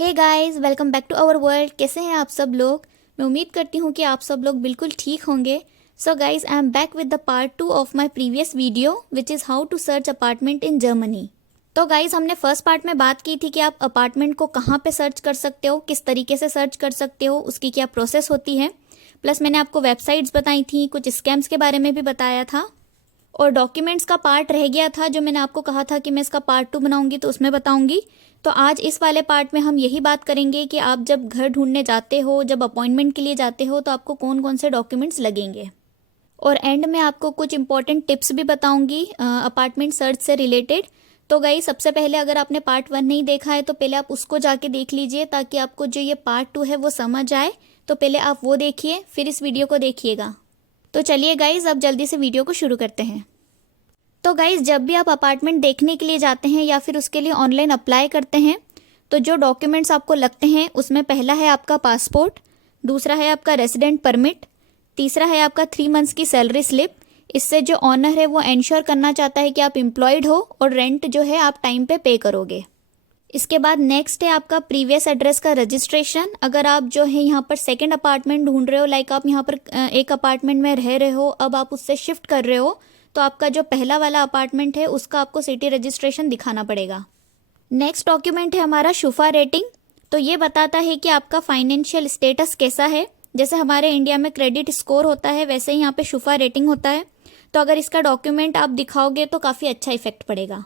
Hey guys, welcome back to our world. कैसे हैं आप सब लोग। मैं उम्मीद करती हूँ कि आप सब लोग बिल्कुल ठीक होंगे। So guys, I am back with the part 2 of my previous video which is how to search apartment in Germany. तो गाइस, हमने फर्स्ट पार्ट में बात की थी कि आप अपार्टमेंट को कहाँ पे सर्च कर सकते हो, किस तरीके से सर्च कर सकते हो, उसकी क्या प्रोसेस होती है। प्लस मैंने आपको वेबसाइट्स बताई थी, कुछ स्कैम्स के बारे में भी बताया था, और डॉक्यूमेंट्स का पार्ट रह गया था जो मैंने आपको कहा था कि मैं इसका पार्ट 2 बनाऊंगी तो उसमें बताऊंगी। तो आज इस वाले पार्ट में हम यही बात करेंगे कि आप जब घर ढूंढने जाते हो, जब अपॉइंटमेंट के लिए जाते हो, तो आपको कौन कौन से डॉक्यूमेंट्स लगेंगे। और एंड में आपको कुछ इंपॉर्टेंट टिप्स भी बताऊंगी अपार्टमेंट सर्च से रिलेटेड। तो गई, सबसे पहले अगर आपने पार्ट 1 नहीं देखा है तो पहले आप उसको जाके देख लीजिए ताकि आपको जो ये पार्ट 2 है वो समझ आए। तो पहले आप वो देखिए, फिर इस वीडियो को देखिएगा। तो चलिए गाइज, अब जल्दी से वीडियो को शुरू करते हैं। तो गाइज, जब भी आप अपार्टमेंट देखने के लिए जाते हैं या फिर उसके लिए ऑनलाइन अप्लाई करते हैं, तो जो डॉक्यूमेंट्स आपको लगते हैं उसमें पहला है आपका पासपोर्ट, दूसरा है आपका रेजिडेंट परमिट, तीसरा है आपका 3 मंथ्स की सैलरी स्लिप। इससे जो ऑनर है वो एंश्योर करना चाहता है कि आप एम्प्लॉयड हो और रेंट जो है आप टाइम पे करोगे। इसके बाद नेक्स्ट है आपका प्रीवियस एड्रेस का रजिस्ट्रेशन। अगर आप जो है यहाँ पर सेकंड अपार्टमेंट ढूंढ रहे हो, लाइक आप यहाँ पर एक अपार्टमेंट में रह रहे हो, अब आप उससे शिफ्ट कर रहे हो, तो आपका जो पहला वाला अपार्टमेंट है उसका आपको सिटी रजिस्ट्रेशन दिखाना पड़ेगा। नेक्स्ट डॉक्यूमेंट है हमारा शुफा रेटिंग। तो ये बताता है कि आपका फाइनेंशियल स्टेटस कैसा है। जैसे हमारे इंडिया में क्रेडिट स्कोर होता है, वैसे ही यहाँ पे शुफा रेटिंग होता है। तो अगर इसका डॉक्यूमेंट आप दिखाओगे तो काफ़ी अच्छा इफेक्ट पड़ेगा।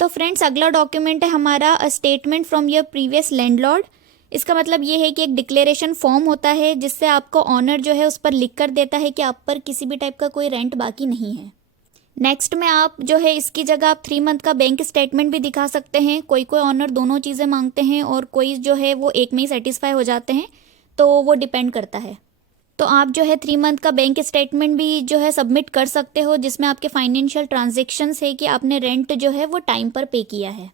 तो फ्रेंड्स, अगला डॉक्यूमेंट है हमारा a statement from your previous landlord. इसका मतलब ये है कि एक डिक्लेरेशन फॉर्म होता है जिससे आपको ऑनर जो है उस पर लिख कर देता है कि आप पर किसी भी टाइप का कोई रेंट बाकी नहीं है। नेक्स्ट में आप जो है इसकी जगह आप 3 मंथ का बैंक स्टेटमेंट भी दिखा सकते हैं। कोई कोई ऑनर दोनों चीज़ें मांगते हैं और कोई जो है वो एक में ही सेटिस्फाई हो जाते हैं, तो वो डिपेंड करता है। तो आप जो है 3 मंथ का बैंक स्टेटमेंट भी जो है सबमिट कर सकते हो, जिसमें आपके फाइनेंशियल ट्रांजेक्शन्स है कि आपने रेंट जो है वो टाइम पर पे किया है।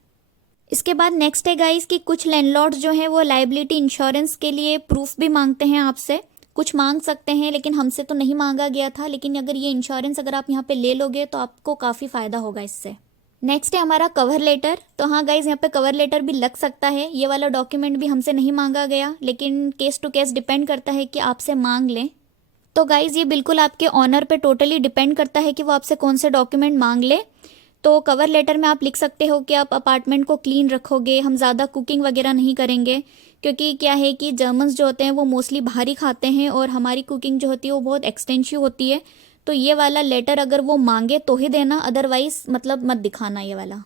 इसके बाद नेक्स्ट है गाइस कि कुछ लैंडलॉर्ड्स जो हैं वो लाइबिलिटी इंश्योरेंस के लिए प्रूफ भी मांगते हैं आपसे। कुछ मांग सकते हैं, लेकिन हमसे तो नहीं मांगा गया था, लेकिन अगर ये इंश्योरेंस अगर आप यहाँ पे ले लोगे तो आपको काफ़ी फ़ायदा होगा इससे। नेक्स्ट है हमारा कवर लेटर। तो हाँ गाइज, यहाँ पे कवर लेटर भी लग सकता है। ये वाला डॉक्यूमेंट भी हमसे नहीं मांगा गया, लेकिन केस टू केस डिपेंड करता है कि आपसे मांग लें। तो गाइज, ये बिल्कुल आपके ऑनर पे टोटली डिपेंड करता है कि वो आपसे कौन से डॉक्यूमेंट मांग ले। तो कवर लेटर में आप लिख सकते हो कि आप अपार्टमेंट को क्लीन रखोगे, हम ज़्यादा कुकिंग वगैरह नहीं करेंगे, क्योंकि क्या है कि जर्मन्स जो होते हैं वो मोस्टली बाहर ही खाते हैं और हमारी कुकिंग जो होती है वो बहुत एक्सटेंसिव होती है। तो ये वाला लेटर अगर वो मांगे तो ही देना, अदरवाइज मतलब मत दिखाना ये वाला।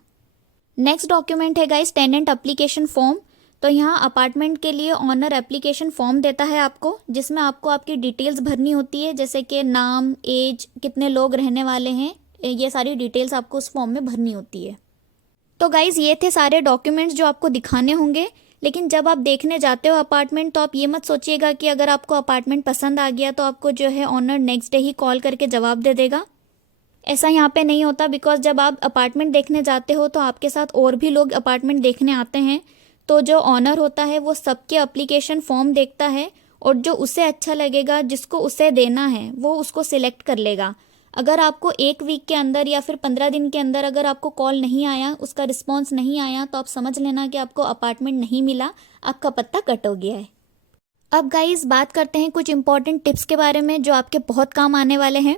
नेक्स्ट डॉक्यूमेंट है गाइस टेनेंट एप्लीकेशन फॉर्म। तो यहाँ अपार्टमेंट के लिए ऑनर एप्लीकेशन फॉर्म देता है आपको, जिसमें आपको आपकी डिटेल्स भरनी होती है, जैसे कि नाम, एज, कितने लोग रहने वाले हैं, ये सारी डिटेल्स आपको उस फॉर्म में भरनी होती है। तो गाइज, ये थे सारे डॉक्यूमेंट्स जो आपको दिखाने होंगे। लेकिन जब आप देखने जाते हो अपार्टमेंट, तो आप ये मत सोचिएगा कि अगर आपको अपार्टमेंट पसंद आ गया तो आपको जो है ऑनर नेक्स्ट डे ही कॉल करके जवाब दे देगा। ऐसा यहाँ पे नहीं होता, बिकॉज जब आप अपार्टमेंट देखने जाते हो तो आपके साथ और भी लोग अपार्टमेंट देखने आते हैं। तो जो ऑनर होता है वो सबके एप्लीकेशन फॉर्म देखता है, और जो उसे अच्छा लगेगा, जिसको उसे देना है, वो उसको सिलेक्ट कर लेगा। अगर आपको 1 वीक के अंदर या फिर 15 दिन के अंदर अगर आपको कॉल नहीं आया, उसका रिस्पॉन्स नहीं आया, तो आप समझ लेना कि आपको अपार्टमेंट नहीं मिला, आपका पत्ता कट हो गया है। अब गाइस, बात करते हैं कुछ इंपॉर्टेंट टिप्स के बारे में जो आपके बहुत काम आने वाले हैं।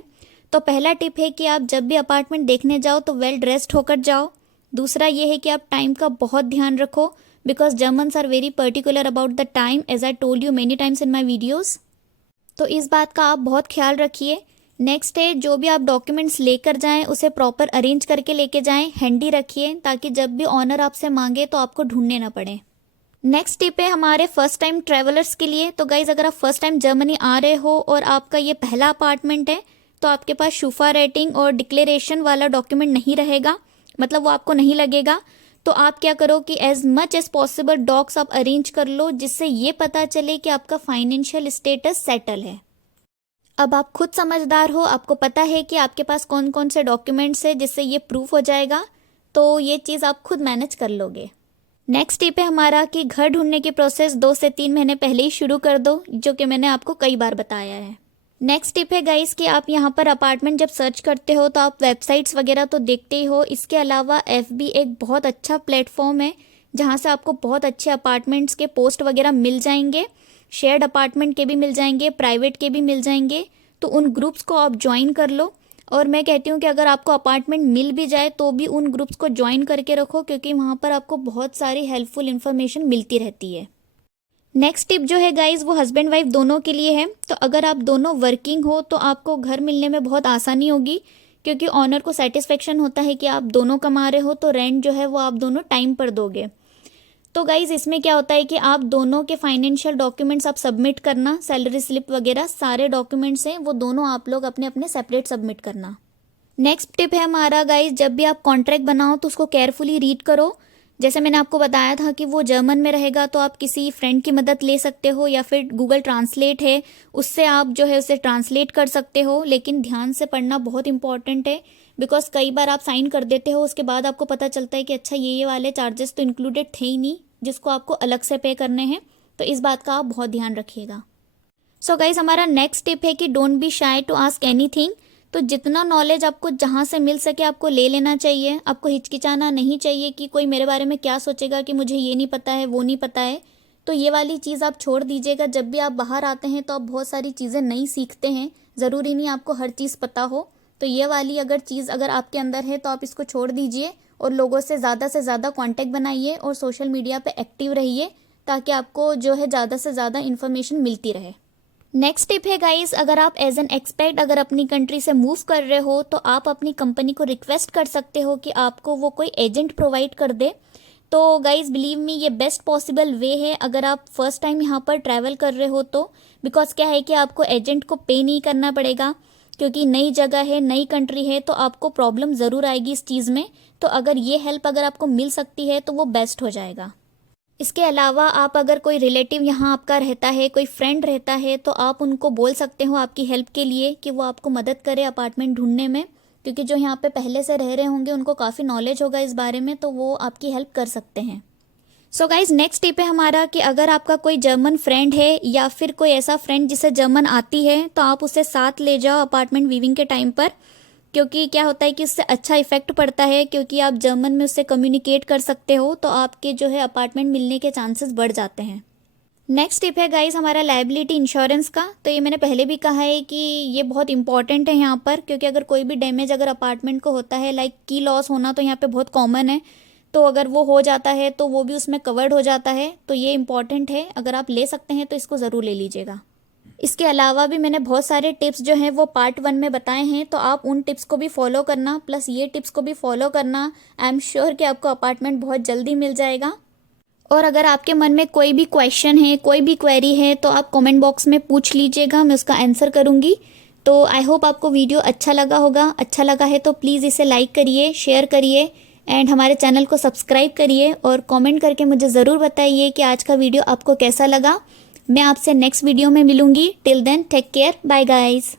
तो पहला टिप है कि आप जब भी अपार्टमेंट देखने जाओ तो वेल ड्रेस्ड होकर जाओ। दूसरा ये है कि आप टाइम का बहुत ध्यान रखो, because Germans are very particular about the time, as I told you many times in my videos. तो इस बात का आप बहुत ख्याल रखिए। नेक्स्ट है, जो भी आप डॉक्यूमेंट्स लेकर जाएं उसे प्रॉपर अरेंज करके लेके जाएं, हैंडी रखिए, ताकि जब भी ऑनर आपसे मांगे तो आपको ढूंढने ना पड़े। नेक्स्ट टिप है हमारे फर्स्ट टाइम ट्रैवलर्स के लिए। तो गाइज, अगर आप फर्स्ट टाइम जर्मनी आ रहे हो और आपका ये पहला अपार्टमेंट है, तो आपके पास शुफा रेटिंग और डिक्लेरेशन वाला डॉक्यूमेंट नहीं रहेगा, मतलब वो आपको नहीं लगेगा। तो आप क्या करो कि as much as possible docs आप अरेंज कर लो, जिससे ये पता चले कि आपका फाइनेंशियल स्टेटस सेटल है। अब आप खुद समझदार हो, आपको पता है कि आपके पास कौन कौन से डॉक्यूमेंट्स है जिससे ये प्रूफ हो जाएगा, तो ये चीज़ आप खुद मैनेज कर लोगे। नेक्स्ट टिप है हमारा कि घर ढूंढने की प्रोसेस 2 से 3 महीने पहले ही शुरू कर दो, जो कि मैंने आपको कई बार बताया है। नेक्स्ट टिप है गाइस कि आप यहाँ पर अपार्टमेंट जब सर्च करते हो तो आप वेबसाइट्स वगैरह तो देखते ही हो, इसके अलावा FB एक बहुत अच्छा प्लेटफॉर्म है जहाँ से आपको बहुत अच्छे अपार्टमेंट्स के पोस्ट वगैरह मिल जाएंगे, शेयर्ड अपार्टमेंट के भी मिल जाएंगे, प्राइवेट के भी मिल जाएंगे। तो उन ग्रुप्स को आप ज्वाइन कर लो। और मैं कहती हूँ कि अगर आपको अपार्टमेंट मिल भी जाए तो भी उन ग्रुप्स को ज्वाइन करके रखो, क्योंकि वहाँ पर आपको बहुत सारी हेल्पफुल इन्फॉर्मेशन मिलती रहती है। नेक्स्ट टिप जो है गाइज वो हस्बैंड वाइफ दोनों के लिए है। तो अगर आप दोनों वर्किंग हो तो आपको घर मिलने में बहुत आसानी होगी, क्योंकि ऑनर को सेटिस्फेक्शन होता है कि आप दोनों कमा रहे हो, तो रेंट जो है वो आप दोनों टाइम पर दोगे। तो गाइज इसमें क्या होता है कि आप दोनों के फाइनेंशियल डॉक्यूमेंट्स आप सबमिट करना, सैलरी स्लिप वगैरह सारे डॉक्यूमेंट्स हैं वो दोनों आप लोग अपने अपने सेपरेट सबमिट करना। नेक्स्ट टिप है हमारा गाइज, जब भी आप कॉन्ट्रैक्ट बनाओ तो उसको केयरफुली रीड करो। जैसे मैंने आपको बताया था कि वो जर्मन में रहेगा, तो आप किसी फ्रेंड की मदद ले सकते हो या फिर गूगल ट्रांसलेट है उससे आप जो है उसे ट्रांसलेट कर सकते हो। लेकिन ध्यान से पढ़ना बहुत इंपॉर्टेंट है, बिकॉज कई बार आप साइन कर देते हो, उसके बाद आपको पता चलता है कि अच्छा ये वाले चार्जेस तो इंक्लूडेड थे ही नहीं, जिसको आपको अलग से पे करने हैं। तो इस बात का आप बहुत ध्यान रखिएगा। सो गाइज हमारा नेक्स्ट टिप है कि don't be shy to ask anything. तो जितना नॉलेज आपको जहाँ से मिल सके आपको ले लेना चाहिए। आपको हिचकिचाना नहीं चाहिए कि कोई मेरे बारे में क्या सोचेगा कि मुझे ये नहीं पता है, वो नहीं पता है। तो ये वाली चीज़ आप छोड़ दीजिएगा। जब भी आप बाहर आते हैं तो आप बहुत सारी चीज़ें नई सीखते हैं, ज़रूरी नहीं आपको हर चीज़ पता हो। तो ये वाली अगर चीज़ अगर आपके अंदर है तो आप इसको छोड़ दीजिए और लोगों से ज़्यादा कॉन्टैक्ट बनाइए और सोशल मीडिया पे एक्टिव रहिए, ताकि आपको जो है ज़्यादा से ज़्यादा इन्फॉर्मेशन मिलती रहे। नेक्स्ट टिप है गाइस, अगर आप एज एन एक्सपेट अगर अपनी कंट्री से मूव कर रहे हो तो आप अपनी कंपनी को रिक्वेस्ट कर सकते हो कि आपको वो कोई एजेंट प्रोवाइड कर दे। तो गाइस बिलीव मी, ये बेस्ट पॉसिबल वे है अगर आप फर्स्ट टाइम यहाँ पर ट्रैवल कर रहे हो तो। बिकॉज क्या है कि आपको एजेंट को पे नहीं करना पड़ेगा, क्योंकि नई जगह है, नई कंट्री है, तो आपको प्रॉब्लम ज़रूर आएगी इस चीज़ में। तो अगर ये हेल्प अगर आपको मिल सकती है तो वो बेस्ट हो जाएगा। इसके अलावा आप अगर कोई रिलेटिव यहाँ आपका रहता है, कोई फ्रेंड रहता है, तो आप उनको बोल सकते हो आपकी हेल्प के लिए कि वो आपको मदद करे अपार्टमेंट ढूंढने में, क्योंकि जो यहाँ पे पहले से रह रहे होंगे उनको काफ़ी नॉलेज होगा इस बारे में, तो वो आपकी हेल्प कर सकते हैं। सो गाइज नेक्स्ट टिप है हमारा कि अगर आपका कोई जर्मन फ्रेंड है या फिर कोई ऐसा फ्रेंड जिसे जर्मन आती है, तो आप उसे साथ ले जाओ अपार्टमेंट वीविंग के टाइम पर, क्योंकि क्या होता है कि उससे अच्छा इफेक्ट पड़ता है, क्योंकि आप जर्मन में उससे कम्युनिकेट कर सकते हो, तो आपके जो है अपार्टमेंट मिलने के चांसेस बढ़ जाते हैं। नेक्स्ट टिप है गाइस हमारा लायबिलिटी इंश्योरेंस का। तो ये मैंने पहले भी कहा है कि ये बहुत इंपॉर्टेंट है यहाँ पर, क्योंकि अगर कोई भी डैमेज अगर अपार्टमेंट को होता है, लाइक की लॉस होना, तो यहाँ पे बहुत कॉमन है। तो अगर वो हो जाता है तो वो भी उसमें कवर्ड हो जाता है। तो ये इंपॉर्टेंट है, अगर आप ले सकते हैं तो इसको ज़रूर ले लीजिएगा। इसके अलावा भी मैंने बहुत सारे टिप्स जो हैं वो पार्ट 1 में बताए हैं, तो आप उन टिप्स को भी फॉलो करना, प्लस ये टिप्स को भी फॉलो करना। आई एम श्योर कि आपको अपार्टमेंट बहुत जल्दी मिल जाएगा। और अगर आपके मन में कोई भी क्वेश्चन है, कोई भी क्वेरी है, तो आप कमेंट बॉक्स में पूछ लीजिएगा, मैं उसका आंसर करूँगी। तो आई होप आपको वीडियो अच्छा लगा होगा। अच्छा लगा है तो प्लीज़ इसे लाइक करिए, शेयर करिए एंड हमारे चैनल को सब्सक्राइब करिए, और कमेंट करके मुझे ज़रूर बताइए कि आज का वीडियो आपको कैसा लगा। मैं आपसे नेक्स्ट वीडियो में मिलूंगी। Till then take care, bye guys.